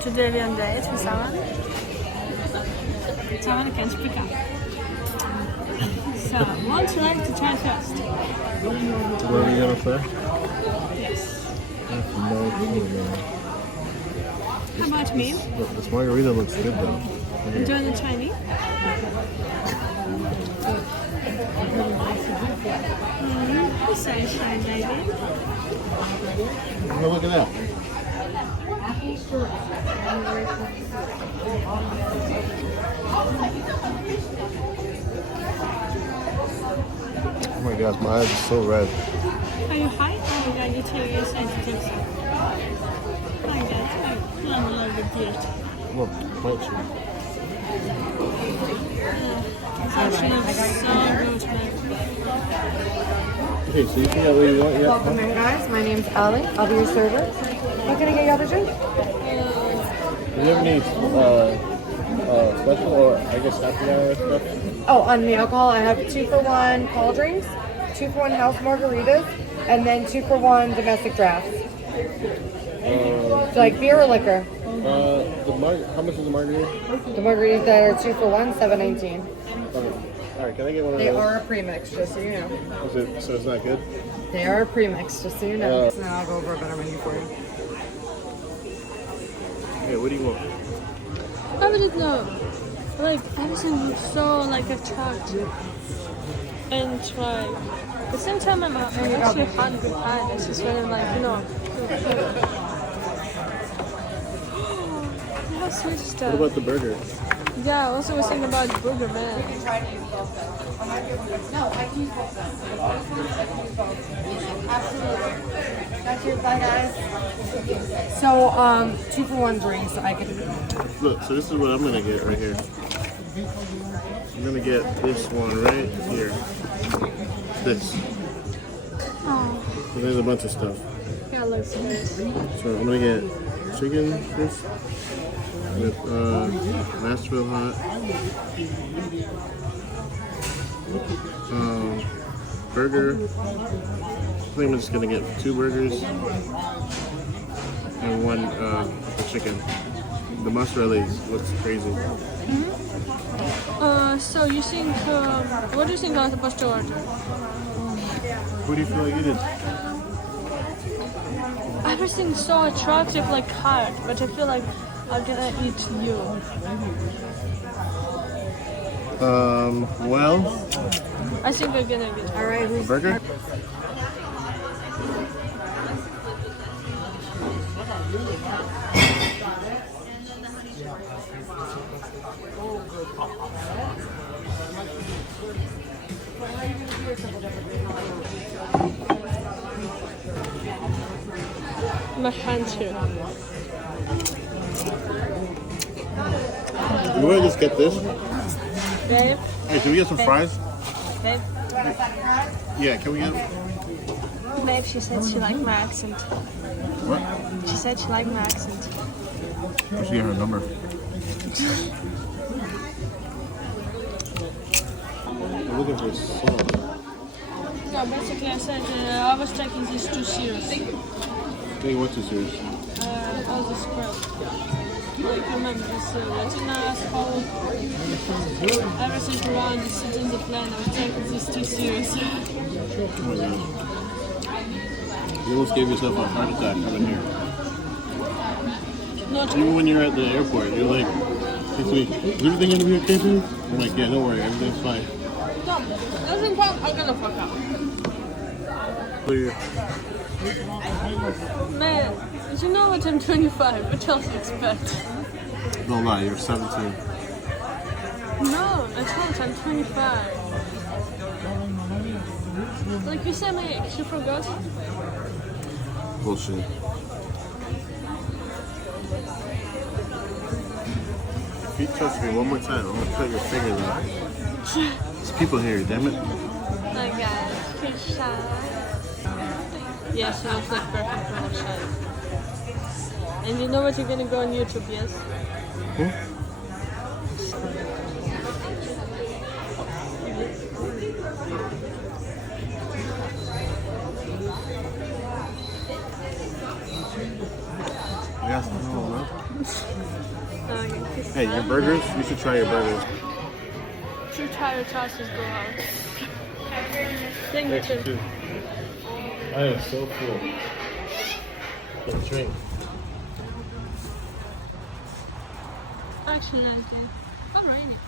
today we're on date with someone. Someone can speak up. So, what would you like to try first? What are we gonna say? Yes. I have no clue, man. How about me? Look, this margarita looks good though. Do you want to try me? Sunshine, baby. Oh, look at that. Oh my gosh, my eyes are so red. Are you high? Oh my god, you too, you're sensitive. Oh my god, I love the beard. Look, punch me. It's actually so good, man. Okay, so you figure out what you want yet? Welcome in, guys. My name's Allie. I'll be your server. What can I get you other drink? Do you have any special or I guess happy hour stuff? Oh, on the alcohol, I have 2-for-1 cold drinks, 2-for-1 house margaritas, and then 2-for-1 domestic drafts. So like beer or liquor? How much is the margarita? The margaritas that are 2-for-1, $7.19. Okay. Alright, can I get one of They those? are a premix, just so you know. So it's not good? They are a premix, just so you know. So now I'll go over a better menu for you. Okay, what do you want? I wouldn't know. Like, everything looks so, like, attractive. And try. At the same time, I'm actually hungry. This is when I'm like, you know. They have sweet stuff. What about the burger? Yeah, I also was thinking about burger, man. That's your fun, guys. So, 2-for-1 drinks, I could. Look, so this is what I'm gonna get right here. I'm gonna get this one right here. This. Oh, And there's a bunch of stuff. that looks nice. So I'm gonna get chicken this with Nashville hot. Burger. I think I'm just gonna get 2 burgers and 1 chicken. The mozzarella looks crazy. So you think, what do you think I was supposed to order? What do you feel like eating? Everything's so attractive, like hard, but I feel like I'm gonna eat you. Well, I think I'm gonna eat. All right, a burger? My hand here. You want to just get this? Babe? Hey, can we get some fries? Babe? Yeah, can we get? Babe, she said she liked my accent. What? She said she liked my accent. I should get her number. I'm looking for salt. No, basically I said I was taking this too seriously. Hey, what's this yours? All this crap. Like, remember this Latina asshole? Everything around is in the plan. I was taking this too seriously. Oh my god. You almost gave yourself a heart attack coming here. Not Even when you're at the airport, you're like, "Is everything gonna be okay for you?" I'm like, "Yeah, don't worry, everything's fine." no, nothing wrong. I'm gonna fuck up. Clear. Man, you know what? I'm 25. What else do you expect? Don't lie, you're 17. No, I told you I'm 25. Like you said my age, you forgot? Bullshit. If you touch me one more time, I'm gonna cut your fingers off. There's people here, damn it. Oh my god, Krisha. Yes, it looks like perfect when I'm shy. And you know what? You're gonna go on YouTube, yes? Who? Yes, no, no. Okay. Hey, your burgers? You should try your burgers. Should try the sauces go out. Thank you too. I am so full. Get a drink. Actually, I did. Alrighty.